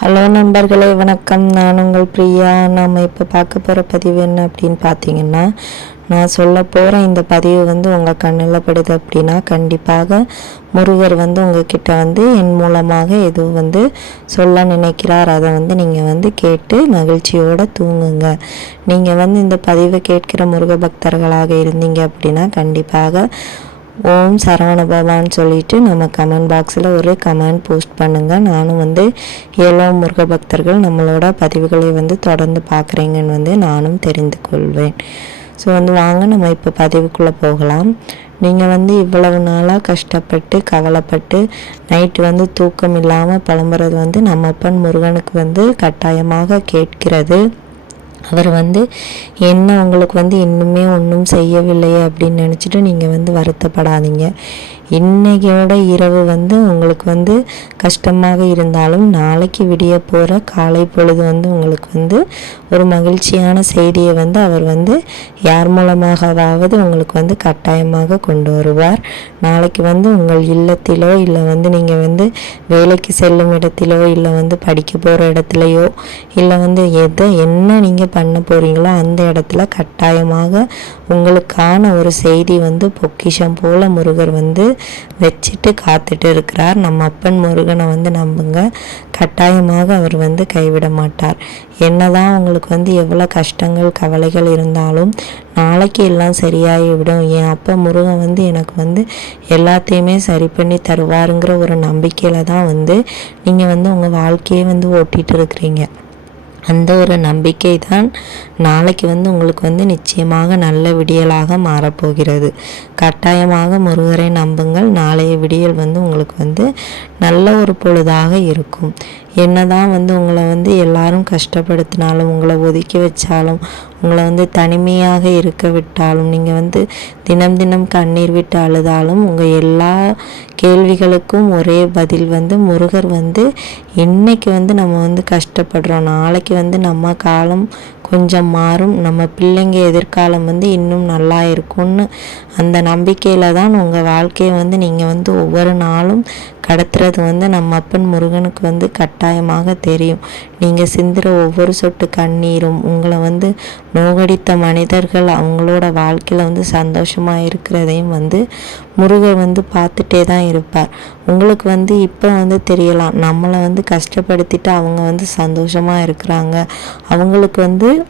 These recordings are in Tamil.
ஹலோ நண்பர்களே வணக்கம். நான் உங்கள் பிரியா. நாம் இப்போ பார்க்க போகிற பதிவு என்ன அப்படின்னு பார்த்தீங்கன்னா நான் சொல்ல போகிற இந்த பதிவு வந்து உங்கள் கண்ணில் படுது அப்படின்னா கண்டிப்பாக முருகர் வந்து உங்ககிட்ட வந்து என் மூலமாக எதுவும் வந்து சொல்ல நினைக்கிறார். அதை வந்து நீங்கள் வந்து கேட்டு மகிழ்ச்சியோடு தூங்குங்க. நீங்கள் வந்து இந்த பதிவை கேட்கிற முருக பக்தர்களாக இருந்தீங்க அப்படின்னா கண்டிப்பாக ஓம் சரவண பவான்னு சொல்லிட்டு நம்ம கமெண்ட் பாக்ஸில் ஒரு கமெண்ட் போஸ்ட் பண்ணுங்கள் நானும் வந்து ஏழோ முருக பக்தர்கள் நம்மளோட பதிவுகளை வந்து தொடர்ந்து பார்க்குறீங்கன்னு வந்து நானும் தெரிந்து கொள்வேன். ஸோ வந்து வாங்க நம்ம இப்போ பதிவுக்குள்ளே போகலாம். நீங்கள் வந்து இவ்வளவு நாளாக கஷ்டப்பட்டு கவலைப்பட்டு நைட்டு வந்து தூக்கம் இல்லாமல் புலம்புறது வந்து நம்ம அப்பன் முருகனுக்கு வந்து கட்டாயமாக கேட்கிறது. அவர் வந்து என்ன உங்களுக்கு வந்து இன்னுமே ஒன்றும் செய்யவில்லையே அப்படின்னு நினச்சிட்டு நீங்கள் வந்து வருத்தப்படாதீங்க. இன்னையோட இரவு வந்து உங்களுக்கு வந்து கஷ்டமாக இருந்தாலும் நாளைக்கு விடிய போகிற காலை பொழுது வந்து உங்களுக்கு வந்து ஒரு மகிழ்ச்சியான செய்தியை வந்து அவர் வந்து யார் மூலமாகவாவது உங்களுக்கு வந்து கட்டாயமாக கொண்டு வருவார். நாளைக்கு வந்து உங்கள் இல்லத்திலோ இல்லை வந்து நீங்கள் வந்து வேலைக்கு செல்லும் இடத்திலோ இல்லை வந்து படிக்க போகிற இடத்துலையோ இல்லை வந்து எதை என்ன நீங்கள் பண்ண போகிறீங்களோ அந்த இடத்துல கட்டாயமாக உங்களுக்கான ஒரு செய்தி வந்து பொக்கிஷம் போல முருகர் வந்து வச்சுட்டு காத்துட்டு இருக்கிறார். நம்ம அப்பன் முருகனை வந்து நம்புங்க. கட்டாயமாக அவர் வந்து கைவிட மாட்டார். என்னதான் உங்களுக்கு வந்து எவ்வளோ கஷ்டங்கள் கவலைகள் இருந்தாலும் நாளைக்கு எல்லாம் சரியாகிவிடும். என் அப்பா முருகன் வந்து எனக்கு வந்து எல்லாத்தையுமே சரி பண்ணி தருவாருங்கிற ஒரு நம்பிக்கையில் தான் வந்து நீங்கள் வந்து உங்கள் வாழ்க்கையே வந்து ஓட்டிகிட்டு இருக்கிறீங்க. அந்த ஒரு நம்பிக்கை தான் நாளைக்கு வந்து உங்களுக்கு வந்து நிச்சயமாக நல்ல விடியலாக மாறப்போகிறது. கட்டாயமாக முருகரை நம்புங்கள். நாளைய விடியல் வந்து உங்களுக்கு வந்து நல்ல ஒரு பொழுதாக இருக்கும். என்னதான் வந்து உங்களை வந்து எல்லாரும் கஷ்டப்படுத்தினாலும் உங்களை ஒதுக்கி வச்சாலும் உங்களை வந்து தனிமையாக இருக்க விட்டாலும் நீங்கள் வந்து தினம் தினம் கண்ணீர் விட்டு அழுதாலும் உங்கள் எல்லா கேள்விகளுக்கும் ஒரே பதில் வந்து முருகர் வந்து இன்னைக்கு வந்து நம்ம வந்து கஷ்டப்படுறோம். நாளைக்கு வந்து நம்ம காலம் கொஞ்சம் மாறும். நம்ம பிள்ளைங்க எதிர்காலம் வந்து இன்னும் நல்லா இருக்கும்னு அந்த நம்பிக்கையில் தான் உங்கள் வாழ்க்கையை வந்து நீங்கள் வந்து ஒவ்வொரு நாளும் கடத்துறது வந்து நம்ம அப்பன் முருகனுக்கு வந்து கட்டாயமாக தெரியும். நீங்கள் சிந்துற ஒவ்வொரு சொட்டு கண்ணீரும் உங்களை வந்து நோகடித்த மனிதர்கள் அவங்களோட வாழ்க்கையில் வந்து சந்தோஷமாக இருக்கிறதையும் வந்து முருகர் வந்து பார்த்துட்டே தான் இருப்பார். உங்களுக்கு வந்து இப்போ வந்து தெரியலாம். நம்மளை வந்து கஷ்டப்படுத்திட்டு அவங்க வந்து சந்தோஷமாக இருக்கிறாங்க. அவங்களுக்கு வந்து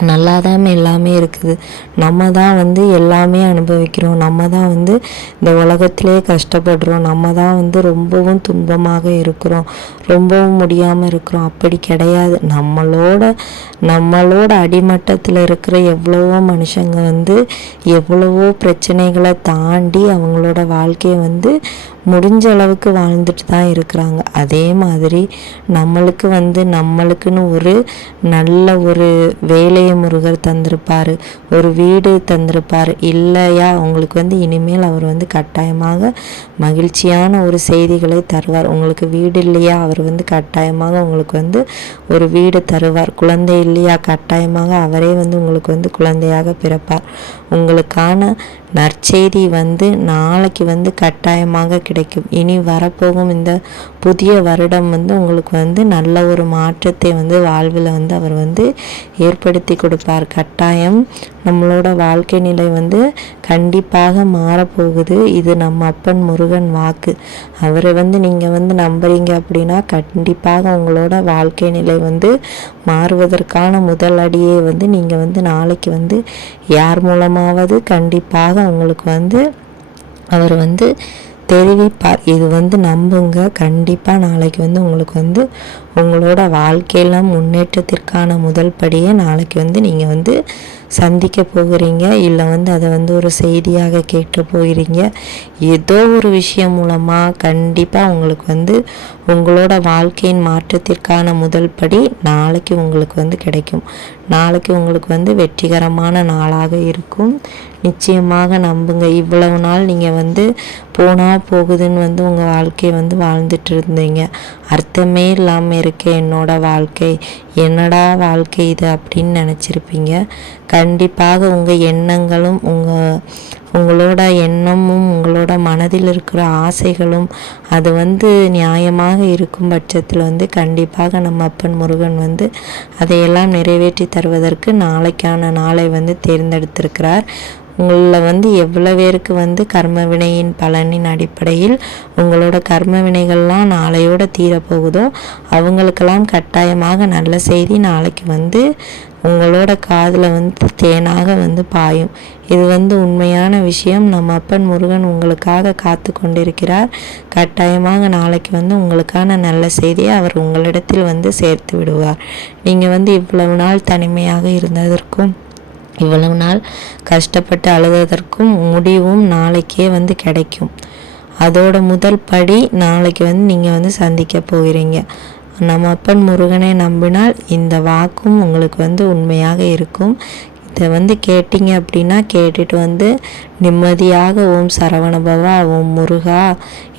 நல்லா தான் எல்லாமே இருக்குது. நம்ம தான் வந்து எல்லாமே அனுபவிக்கிறோம். நம்ம தான் வந்து இந்த உலகத்திலே கஷ்டப்படுறோம். நம்ம தான் வந்து ரொம்பவும் துன்பமாக இருக்கிறோம். ரொம்பவும் முடியாமல் இருக்கிறோம். அப்படி கிடையாது. நம்மளோட நம்மளோட அடிமட்டத்தில் இருக்கிற எவ்வளவோ மனுஷங்க வந்து எவ்வளவோ பிரச்சனைகளை தாண்டி அவங்களோட வாழ்க்கையை வந்து முடிஞ்ச அளவுக்கு வாழ்ந்துட்டு தான் இருக்கிறாங்க. அதே மாதிரி நம்மளுக்கு வந்து நம்மளுக்குன்னு ஒரு நல்ல ஒரு வேலையை முருகர் தந்திருப்பார் ஒரு வீடு தந்திருப்பார். இல்லையா? உங்களுக்கு வந்து இனிமேல் அவர் வந்து கட்டாயமாக மகிழ்ச்சியான ஒரு செய்திகளை தருவார். உங்களுக்கு வீடு இல்லையா? அவர் வந்து கட்டாயமாக உங்களுக்கு வந்து ஒரு வீடு தருவார். குழந்தை இல்லையா? கட்டாயமாக அவரே வந்து உங்களுக்கு வந்து குழந்தையாக பிறப்பார். உங்களுக்கான நற்செய்தி வந்து நாளைக்கு வந்து கட்டாயமாக கிடைக்கும். இனி வரப்போகும் இந்த புதிய வருடம் வந்து உங்களுக்கு வந்து நல்ல ஒரு மாற்றத்தை வந்து வாழ்வில் வந்து அவர் வந்து ஏற்படுத்தி கொடுப்பார். கட்டாயம் நம்மளோட வாழ்க்கை நிலை வந்து கண்டிப்பாக மாறப்போகுது. இது நம்ம அப்பன் முருகன் வாக்கு. அவரை வந்து நீங்கள் வந்து நம்புறீங்க அப்படின்னா கண்டிப்பாக உங்களோட வாழ்க்கை நிலை வந்து மாறுவதற்கான முதல் அடியை வந்து நீங்கள் வந்து நாளைக்கு வந்து யார் மூலமாவது கண்டிப்பாக உங்களுக்கு வந்து அவர் வந்து தெரிவிப்பார். இது வந்து நம்புங்க. கண்டிப்பாக நாளைக்கு வந்து உங்களுக்கு வந்து உங்களோட வாழ்க்கையில முன்னேற்றத்திற்கான முதல் படியை நாளைக்கு வந்து நீங்கள் வந்து சந்திக்க போகிறீங்க இல்லை வந்து அதை வந்து ஒரு செய்தியாக கேட்க போகிறீங்க ஏதோ ஒரு விஷயம் மூலமாக கண்டிப்பாக உங்களுக்கு வந்து உங்களோட வாழ்க்கையின் மாற்றத்திற்கான முதல் படி நாளைக்கு உங்களுக்கு வந்து கிடைக்கும். நாளைக்கு உங்களுக்கு வந்து வெற்றிகரமான நாளாக இருக்கும். நிச்சயமாக நம்புங்க இவ்வளவு நாள் நீங்கள் வந்து போனால் போகுதுன்னு வந்து உங்கள் வாழ்க்கையை வந்து வாழ்ந்துட்டு இருந்தீங்க. அர்த்தமே இல்லாமல் இருக்க என்னோட வாழ்க்கை. என்னடா வாழ்க்கை இது அப்படின்னு நினச்சிருப்பீங்க. கண்டிப்பாக உங்கள் எண்ணங்களும் உங்கள் உங்களோட எண்ணமும் உங்களோட மனதில் இருக்கிற ஆசைகளும் அது வந்து நியாயமாக இருக்கும் பட்சத்தில் வந்து கண்டிப்பாக நம்ம அப்பன் முருகன் வந்து அதையெல்லாம் நிறைவேற்றி தருவதற்கு நாளைக்கான நாளை வந்து தேர்ந்தெடுத்திருக்கிறார். உங்களில் வந்து எவ்வளோ பேருக்கு வந்து கர்ம வினையின் பலனின் அடிப்படையில் உங்களோட கர்ம வினைகள்லாம் நாளையோட தீரப்போகுதோ அவங்களுக்கெல்லாம் கட்டாயமாக நல்ல செய்தி நாளைக்கு வந்து உங்களோட காதில் வந்து தேனாக வந்து பாயும். இது வந்து உண்மையான விஷயம். நம்ம அப்பன் முருகன் உங்களுக்காக காத்து கொண்டிருக்கிறார். கட்டாயமாக நாளைக்கு வந்து உங்களுக்கான நல்ல செய்தியை அவர் உங்களிடத்தில் வந்து சேர்த்து விடுவார். நீங்கள் வந்து இவ்வளவு நாள் தனிமையாக இருந்ததற்கும் இவ்வளவு நாள் கஷ்டப்பட்டு அழுததற்கும் முடிவும் நாளைக்கே வந்து கிடைக்கும். அதோட முதல் படி நாளைக்கு வந்து நீங்கள் வந்து சந்திக்க போகிறீங்க. நம்ம அப்பன் முருகனை நம்பினால் இந்த வாக்கும் உங்களுக்கு வந்து உண்மையாக இருக்கும். இதை வந்து கேட்டிங்க அப்படின்னா கேட்டுட்டு வந்து நிம்மதியாக ஓம் சரவணபவா ஓம் முருகா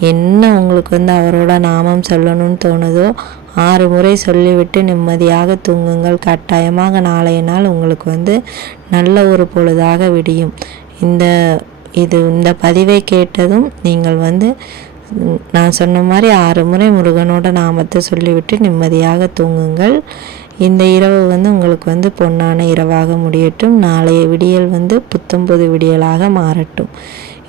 என்ன உங்களுக்கு வந்து அவரோட நாமம் சொல்லணும்னு தோணுதோ ஆறு முறை சொல்லிவிட்டு நிம்மதியாக தூங்குங்கள். கட்டாயமாக நாளைய நாள் உங்களுக்கு வந்து நல்ல ஒரு பொழுதாக விடியும். இந்த இது இந்த பதிவை கேட்டதும் நீங்கள் வந்து நான் சொன்ன மாதிரி ஆறு முறை முருகனோட நாமத்தை சொல்லிவிட்டு நிம்மதியாக தூங்குங்கள். இந்த இரவு வந்து உங்களுக்கு வந்து பொன்னான இரவாக முடியட்டும். நாளைய விடியல் வந்து புத்தம்புது விடியலாக மாறட்டும்.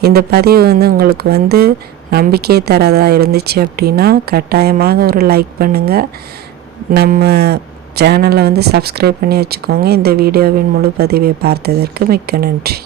இந்த பதிவு வந்து உங்களுக்கு வந்து நம்பிக்கை தரதாக இருந்துச்சு அப்படின்னா கட்டாயமாக ஒரு லைக் பண்ணுங்கள் நம்ம சேனலை வந்து சப்ஸ்கிரைப் பண்ணி வச்சுக்கோங்க. இந்த வீடியோவின் முழு பதிவை பார்த்ததற்கு மிக்க நன்றி.